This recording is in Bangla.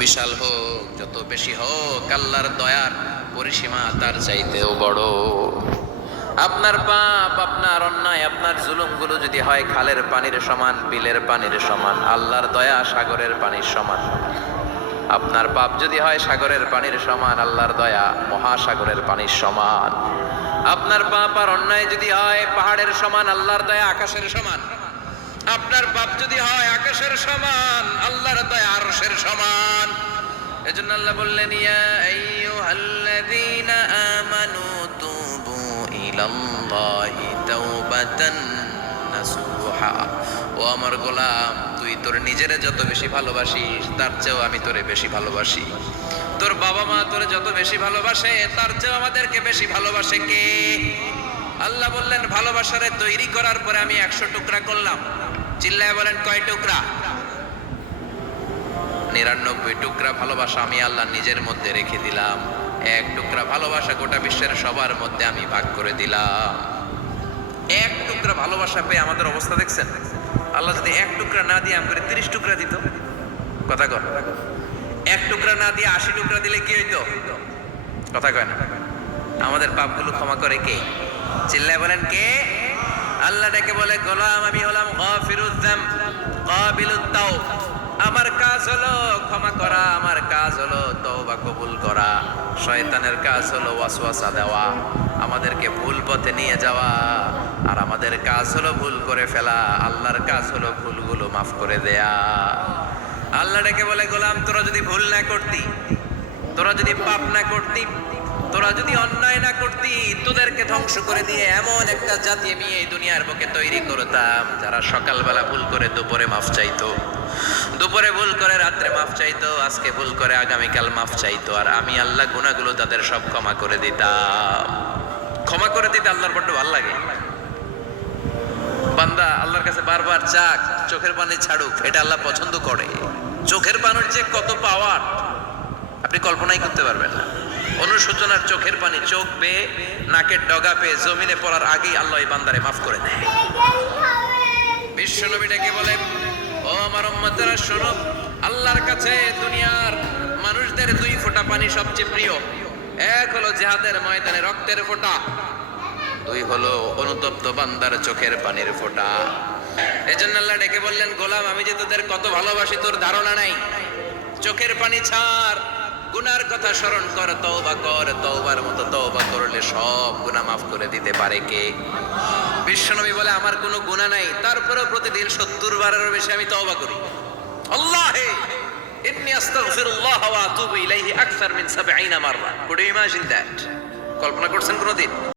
বিশাল হোক, যত বেশি হোক, আল্লাহর দয়ার পরিসীমা তার চাইতেও বড়। আপনার পাপ, আপনার অন্যায়, আপনার জুলুমগুলো যদি হয় খালের পানির সমান, বিলের পানির সমান, আল্লাহর দয়া সাগরের পানির সমান। আপনার পাপ যদি হয় সাগরের পানির সমান, আল্লাহর দয়া মহাসাগরের পানির সমান। আপনার পাপ আর অন্যায় যদি হয় পাহাড়ের সমান, আল্লাহর দয়া আকাশের সমান। আপনার পাপ যদি হয় আকাশের সমান, আল্লাহর দয়া আরশের সমান। এজন্য আল্লাহ বললেন, ইয়া আইয়ুহাল্লাযীনা আমানু তুবু ইলাল্লাহি তাওবাতান নাসুহা। ও আমার গোলাম, তুই তোর নিজেরে যত বেশি ভালোবাসিস তার চেয়েও আমি তোরে বেশি ভালোবাসি। তোর বাবা মা তোরে যত বেশি ভালোবাসে তার চেয়েও আমাদেরকে বেশি ভালোবাসে কে? আল্লাহ বললেন, ভালোবাসারে তৈরি করার পরে আমি 100 টুকরা করলাম। চিল্লায় বলেন, কয় টুকরা? 99 টুকরা ভালোবাসা আমি আল্লাহ নিজের মধ্যে রেখে দিলাম। 1 টুকরা ভালোবাসা গোটা বিশ্বের সবার মধ্যে আমি ভাগ করে দিলাম। 1 টুকরা ভালোবাসা পেয়ে আমাদের অবস্থা দেখছেন? আল্লাহ যদি 1 টুকরা না দিয়ে আমাকে 30 টুকরা দিত, কথা কয়? 1 টুকরা না দিয়ে 80 টুকরা দিলে কি হইতো? কথা কয় না? আমাদের পাপগুলো ক্ষমা করে কে? চিল্লায় বলেন, কে? আল্লাহ ডেকে বলে, গোলাম আমি হলাম গাফিরুয যামব কাবিলুত তাওব। আমার কাজ হলো ক্ষমা করা, আমার কাজ হলো তওবা কবুল করা। শয়তানের কাজ হলো ওয়াসওয়াসা দেওয়া, আমাদেরকে ভুল পথে নিয়ে যাওয়া। আর আমাদের কাজ হলো ভুল করে ফেলা, আল্লাহর কাজ হলো ভুলগুলো মাফ করে দেয়া। আল্লাহ ডেকে বলে, গোলাম তোরা যদি ভুল না করতি, তোরা যদি পাপ না করতি, তোরা যদি অন্যায় না করতি, তোদেরকে ধ্বংস করে দিয়ে এমন একটা জাতি আমি এই দুনিয়ার বুকে তৈরি করতাম যারা সকালবেলা ভুল করে দুপুরে মাফ চাইতো, দুপুরে ভুল করে রাত্রে মাফ চাইতো, আজকে ভুল করে আগামীকাল মাফ চাইতো। আর আমি আল্লাহ গুনাহগুলো তাদের সব ক্ষমা করে দিতাম। ক্ষমা করে দিতে আল্লাহর বড্ড ভালো লাগে। বান্দা আল্লাহর কাছে বারবার চাক, চোখের পানি ছাড়ুক, এটা আল্লাহ পছন্দ করে। চোখের পানির যে কত পাওয়ার আপনি কল্পনাই করতে পারবেন না। অনুশোচনার চোখের পানি চোখ বেয়ে নাকের ডগা পেয়ে জমিনে পড়ার আগেই আল্লাহ এই বান্দারে মাফ করে দেয়। বিশ্বনবী ডেকে বলে, ও আমার উম্মতেরা শোনো, আল্লাহর কাছে দুনিয়ার মানুষদের 2 ফোঁটা পানি সবচেয়ে প্রিয়। 1 হলো জিহাদের ময়দানে রক্তের ফোঁটা, 2 হলো অনুতপ্ত বান্দার চোখের পানির ফোঁটা। এজন্য আল্লাহ ডেকে বললেন, গোলাম আমি যে তোদের কত ভালোবাসি তোর ধারণা নাই। চোখের পানি ছাড়, গুনার কথা স্মরণ কর, তওবা কর। তওবার মতো তওবা করলে সব গুনাহ মাফ করে দিতে পারে কে? বিশ্বনবী বলে, আমার কোনো গুনাহ নাই, তারপরেও প্রতিদিন 70 বারেরও বেশি আমি তওবা করি। আল্লাহে ইন্নী আস্তাগফিরুল্লাহ ওয়া আতুবু ইলাইহি আকসার মিন 70 মাররা। Could you imagine that? কল্পনা করছেন কোনদিন?